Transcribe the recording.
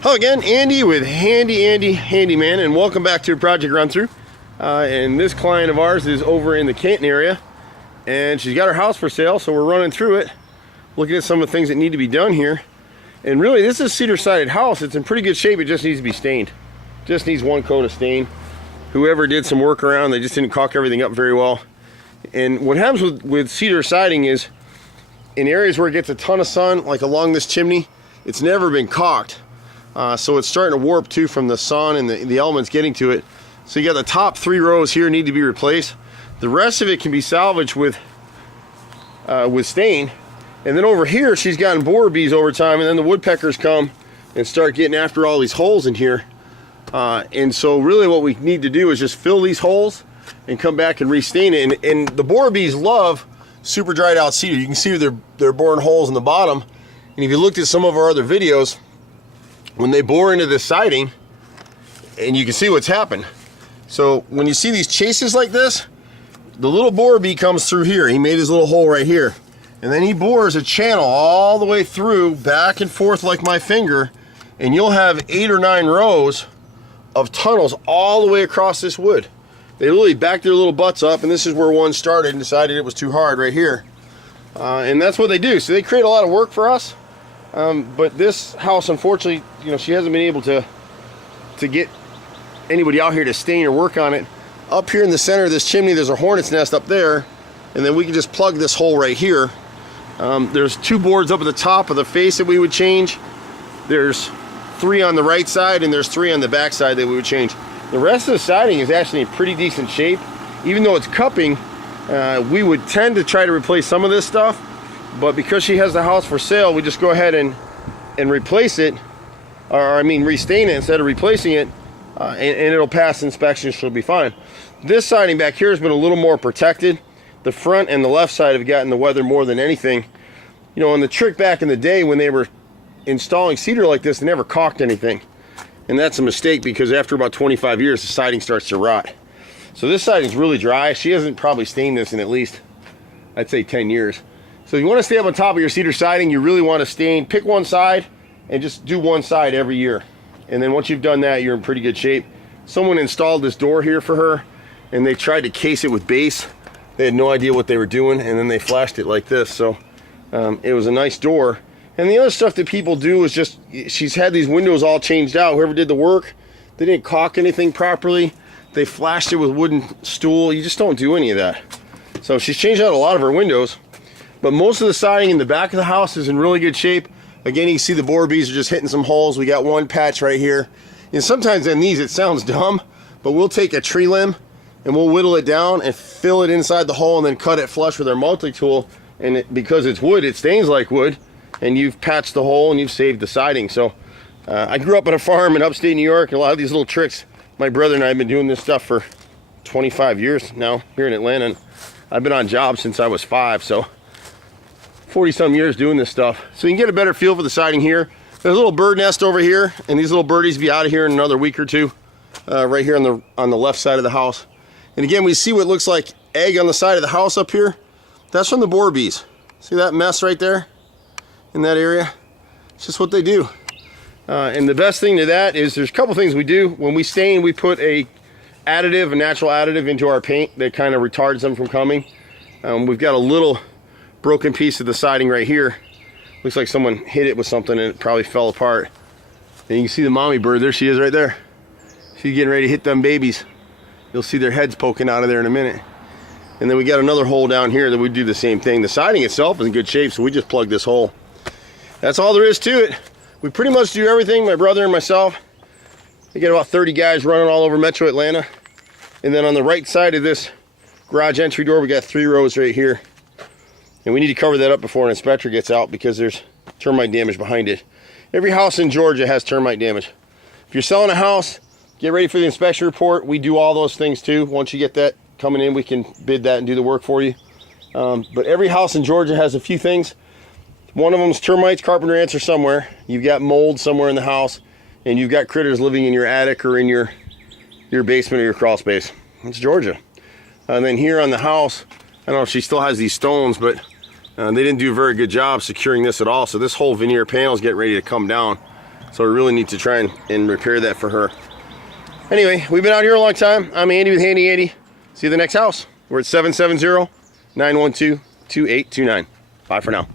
Hello again, Andy with Handyman, and welcome back to a project run through. And this client of ours is over in the Canton area, and she's got her house for sale, so we're running through it, looking at some of the things that need to be done here. And really, this is a cedar-sided house. It's in pretty good shape. It just needs to be stained. Just needs one coat of stain. Whoever did some work around, they just didn't caulk everything up very well. And what happens with cedar siding is, in areas where it gets a ton of sun, like along this chimney, it's never been caulked. So it's starting to warp too from the sun and the elements getting to it. So you got the top 3 rows here need to be replaced. The rest of it can be salvaged with stain. And then over here, she's gotten borer bees over time, and then the woodpeckers come and start getting after all these holes in here. And so really what we need to do is just fill these holes and come back and restain it. And the borer bees love super dried out cedar. You can see they're boring holes in the bottom. And if you looked at some of our other videos, when they bore into the siding, and you can see what's happened. So when you see these chases like this, the little borer bee comes through here. He made his little hole right here. And then he bores a channel all the way through, back and forth like my finger, and you'll have 8 or 9 rows of tunnels all the way across this wood. They literally back their little butts up, and this is where one started and decided it was too hard right here. And that's what they do. So they create a lot of work for us. But this house, unfortunately, she hasn't been able to get anybody out here to stain or work on it. Up here in the center of this chimney, there's a hornet's nest up there, and then we can just plug this hole right here. There's 2 boards up at the top of the face that we would change. There's 3 on the right side, and there's 3 on the back side that we would change. The rest of the siding is actually in pretty decent shape. Even though it's cupping, we would tend to try to replace some of this stuff. But because she has the house for sale, we just go ahead and replace it, or restain it instead of replacing it, and it'll pass inspection. She'll be fine. This siding back here has been a little more protected. The front and the left side have gotten the weather more than anything. And the trick back in the day when they were installing cedar like this, they never caulked anything. And that's a mistake, because after about 25 years, the siding starts to rot. So this siding's really dry. She hasn't probably stained this in at least, I'd say, 10 years. So if you want to stay up on top of your cedar siding, you really want to stain. Pick one side and just do one side every year. And then once you've done that, you're in pretty good shape. Someone installed this door here for her, and they tried to case it with base. They had no idea what they were doing, and then they flashed it like this. So it was a nice door. And the other stuff that people do is just, she's had these windows all changed out. Whoever did the work, they didn't caulk anything properly. They flashed it with wooden stool. You just don't do any of that. So she's changed out a lot of her windows. But most of the siding in the back of the house is in really good shape. Again, you can see the borer bees are just hitting some holes. We got one patch right here. And sometimes in these, it sounds dumb, but we'll take a tree limb and we'll whittle it down and fill it inside the hole and then cut it flush with our multi-tool. And because it's wood, it stains like wood. And you've patched the hole and you've saved the siding. So I grew up on a farm in upstate New York. And a lot of these little tricks, my brother and I have been doing this stuff for 25 years now here in Atlanta. And I've been on jobs since I was 5. So 40-some years doing this stuff. So you can get a better feel for the siding here. There's a little bird nest over here, and these little birdies will be out of here in another week or 2, right here on the left side of the house. And again, we see what looks like egg on the side of the house up here. That's from the borer bees. See that mess right there in that area? It's just what they do. And the best thing to that is there's a couple things we do. When we stain, we put a natural additive into our paint that kind of retards them from coming. We've got a little broken piece of the siding right here. Looks like someone hit it with something and it probably fell apart. And you can see the mommy bird. There she is right there. She's getting ready to hit them babies. You'll see their heads poking out of there in a minute. And then we got another hole down here that we do the same thing. The siding itself is in good shape, so we just plug this hole. That's all there is to it. We pretty much do everything, my brother and myself. We get about 30 guys running all over Metro Atlanta. And then on the right side of this garage entry door, we got 3 rows right here. And we need to cover that up before an inspector gets out, because there's termite damage behind it. Every house in Georgia has termite damage. If you're selling a house, get ready for the inspection report. We do all those things too. Once you get that coming in, we can bid that and do the work for you. But every house in Georgia has a few things. One of them is termites, carpenter ants are somewhere. You've got mold somewhere in the house, and you've got critters living in your attic or in your basement or your crawl space. It's Georgia. And then here on the house, I don't know if she still has these stones, but they didn't do a very good job securing this at all. So this whole veneer panel is getting ready to come down. So we really need to try and repair that for her. Anyway, we've been out here a long time. I'm Andy with Handy Andy. See you at the next house. We're at 770-912-2829. Bye for now.